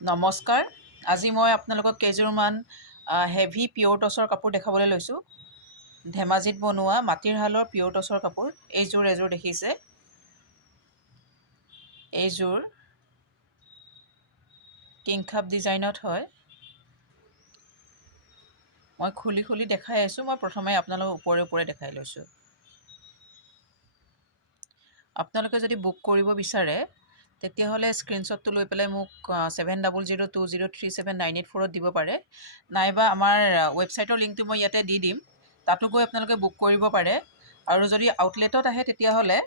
নমস্কাৰ। আজি মই আপোনালোকক কেইযোৰমান হেভি পিয়ৰ টচৰ কাপোৰ দেখাবলৈ লৈছোঁ। ধেমাজিত বনোৱা মাটিৰ শালৰ পিয়ৰ টচৰ কাপোৰ। এইযোৰ এযোৰ দেখিছে। এইযোৰ কিংখাব ডিজাইনত হয়। মই খুলি খুলি দেখাই আছোঁ। মই প্ৰথমে আপোনালোকক ওপৰে দেখাই লৈছোঁ। আপোনালোকে যদি বুক কৰিব বিচাৰে তেতিয়াহ'লে স্ক্ৰীনশ্বটটো লৈ পেলাই মোক 7002037984 দিব পাৰে, নাইবা আমাৰ ৱেবছাইটৰ লিংকটো মই ইয়াতে দি দিম। তাতো গৈ আপোনালোকে বুক কৰিব পাৰে। আৰু যদি আউটলেটত আহে তেতিয়াহ'লে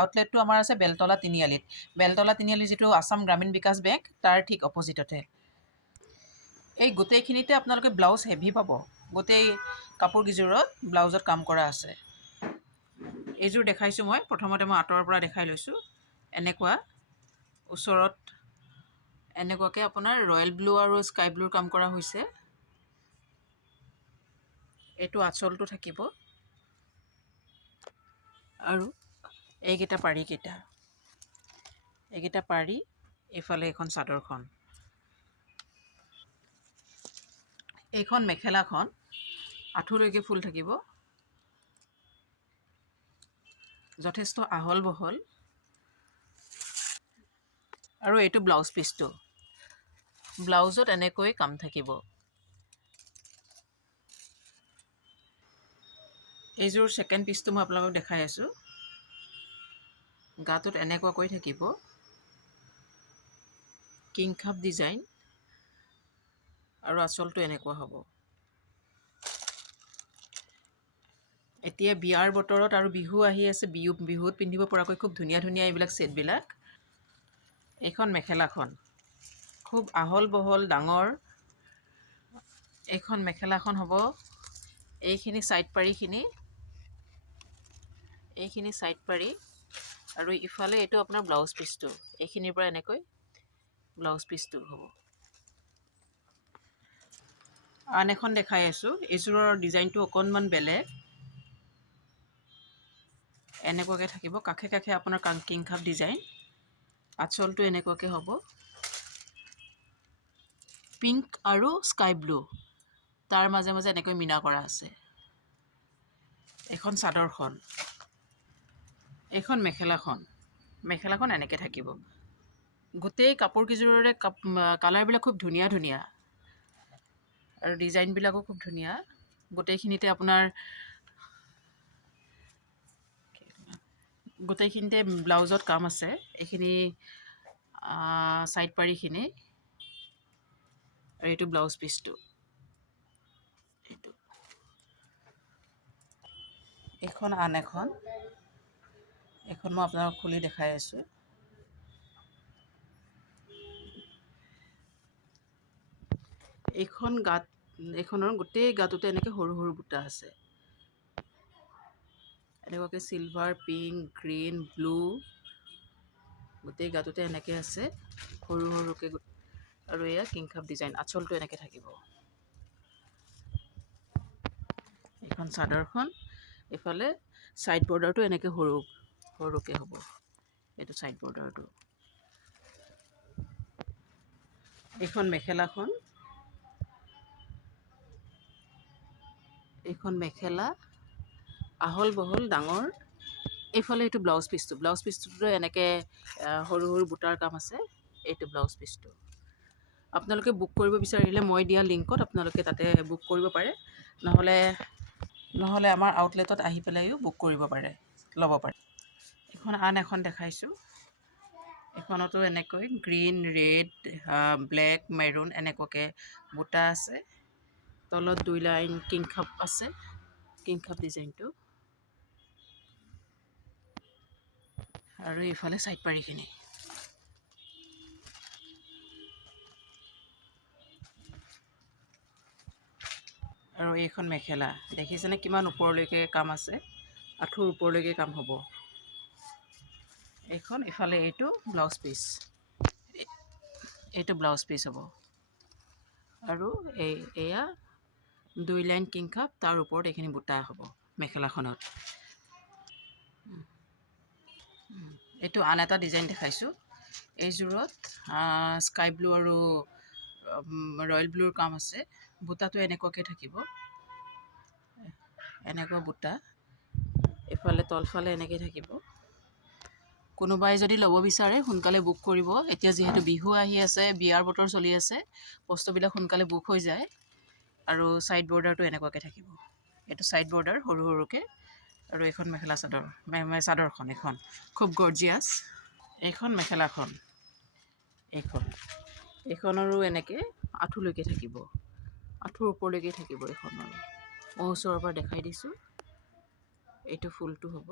আউটলেটটো আমাৰ আছে বেলতলা তিনিআলিত। বেলতলা তিনিআলি যিটো আসাম গ্ৰামীণ বিকাশ বেংক তাৰ ঠিক অপজিটতে। এই গোটেইখিনিতে আপোনালোকে ব্লাউজ হেভি পাব। গোটেই কাপোৰকেইযোৰত ব্লাউজত কাম কৰা আছে। এইযোৰ দেখাইছোঁ মই আঁতৰৰ পৰা দেখাই লৈছোঁ। এনেকুৱা ওচৰত এনেকুৱাকৈ আপোনাৰ ৰয়েল ব্লু আৰু স্কাই ব্লুৰ কাম কৰা হৈছে। এইটো আঁচলটো থাকিব আৰু এইকেইটা পাৰি এইফালে এইখন চাদৰখন। এইখন মেখেলাখন আঁঠুলৈকে ফুল থাকিব, যথেষ্ট আহল বহল। আৰু এইটো ব্লাউজ পিচটো। ব্লাউজত এনেকৈ কাম থাকিব। এইযোৰ ছেকেণ্ড পিচটো মই আপোনালোকক দেখাই আছোঁ। গাটোত এনেকুৱাকৈ থাকিব কিংখাব ডিজাইন আৰু আঁচলটো এনেকুৱা হ'ব। এতিয়া বিয়াৰ বতৰত আৰু বিহু আহি আছে, বিহুত পিন্ধিব পৰাকৈ খুব ধুনীয়া ধুনীয়া এইবিলাক ছেটবিলাক। এইখন মেখেলাখন খুব আহল বহল ডাঙৰ। এইখন মেখেলাখন হ'ব এইখিনি ছাইড পাৰি আৰু ইফালে এইটো আপোনাৰ ব্লাউজ পিচটো। এইখিনিৰ পৰা এনেকৈ ব্লাউজ পিচটো হ'ব। আন এখন দেখাই আছোঁ। এইযোৰৰ ডিজাইনটো অকণমান বেলেগ। এনেকুৱাকৈ থাকিব, কাষে কাষে আপোনাৰ কিংখাব ডিজাইন। আঁচলটো এনেকুৱাকৈ হ'ব, পিংক আৰু স্কাই ব্লু, তাৰ মাজে মাজে এনেকৈ মীনা কৰা আছে। এখন চাদৰখন, এইখন মেখেলাখন এনেকৈ থাকিব। গোটেই কাপোৰকেইযোৰৰে কালাৰবিলাক খুব ধুনীয়া ধুনীয়া আৰু ডিজাইনবিলাকো খুব ধুনীয়া। গোটেইখিনিতে ব্লাউজত কাম আছে। এইখিনি ছাইড পাৰিখিনি আৰু এইটো ব্লাউজ পিচটো। এইখন আন এখন। এইখন মই আপোনালোকক খুলি দেখাই আছোঁ। এইখনৰ গোটেই গাটোতে এনেকৈ সৰু সৰু বুটা আছে। এনেকুৱাকৈ চিলভাৰ, পিংক, গ্ৰীণ, ব্লু গোটেই গাটোতে এনেকৈ আছে সৰু সৰুকৈ। আৰু এয়া কিংখাব ডিজাইন। আঁচলটো এনেকৈ থাকিব। এইখন চাদৰখন, এইফালে ছাইড বৰ্ডাৰটো এনেকৈ সৰুকৈ হ'ব। এইটো ছাইড বৰ্ডাৰটো। এইখন মেখেলা আহল বহল ডাঙৰ। এইফালে এইটো ব্লাউজ পিচটোতো এনেকৈ সৰু সৰু বুটাৰ কাম আছে। এইটো ব্লাউজ পিচটো। আপোনালোকে বুক কৰিব বিচাৰিলে মই দিয়া লিংকত আপোনালোকে তাতে বুক কৰিব পাৰে, নহ'লে আমাৰ আউটলেটত আহি পেলাইও বুক কৰিব পাৰে, ল'ব পাৰে। এইখন আন এখন দেখাইছোঁ। এইখনতো এনেকৈ গ্ৰীণ, ৰেড, ব্লেক, মেৰুন এনেকুৱাকৈ বুটা আছে। তলত 2 লাইন কিংখাব আছে, কিংখাব ডিজাইনটো। আৰু এইফালে ছাইড পাৰিখিনি। আৰু এইখন মেখেলা দেখিছেনে কিমান ওপৰলৈকে কাম আছে, আঁঠুৰ ওপৰলৈকে কাম হ'ব। ইফালে এইটো ব্লাউজ পিচ হ'ব। আৰু এয়া 2 লাইন কিংখাব, তাৰ ওপৰত এইখিনি বুটা হ'ব মেখেলাখনত। এইটো আন এটা ডিজাইন দেখাইছোঁ। এইযোৰত স্কাই ব্লু আৰু ৰয়েল ব্লুৰ কাম আছে। বুটাটো এনেকুৱাকৈ থাকিব, এনেকুৱা বুটা। এইফালে তলফালে এনেকৈ থাকিব। কোনোবাই যদি ল'ব বিচাৰে সোনকালে বুক কৰিব। এতিয়া যিহেতু বিহু আহি আছে, বিয়াৰ বতৰ চলি আছে, বস্তুবিলাক সোনকালে বুক হৈ যায়। আৰু ছাইড বৰ্ডাৰটো এনেকুৱাকৈ থাকিব। এইটো ছাইড বৰ্ডাৰ সৰু সৰুকৈ। আৰু এইখন মেখেলা চাদৰ, চাদৰখন এইখন খুব গৰ্জিয়াছ। এইখন মেখেলাখন, এইখনৰো এনেকৈ আঁঠুলৈকে থাকিব, আঁঠুৰ ওপৰলৈকে থাকিব এইখনৰ। মই ওচৰৰ পৰা দেখাই দিছোঁ। এইটো ফুলটো হ'ব।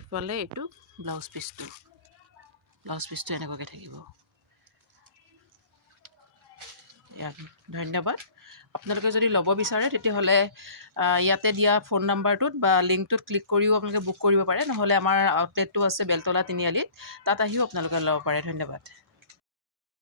ইফালে এইটো ব্লাউজ পিচটো এনেকুৱাকৈ থাকিব। ধন্যবাদ। আপোনালোকে যদি ল'ব বিচাৰে তেতিয়াহ'লে ইয়াতে দিয়া ফোন নাম্বাৰটোত বা লিংকটোত ক্লিক কৰিও আপোনালোকে বুক কৰিব পাৰে। নহ'লে আমাৰ আউটলেটটো আছে বেলতলা তিনিআলিত, তাত আহিও আপোনালোকে ল'ব পাৰে। ধন্যবাদ।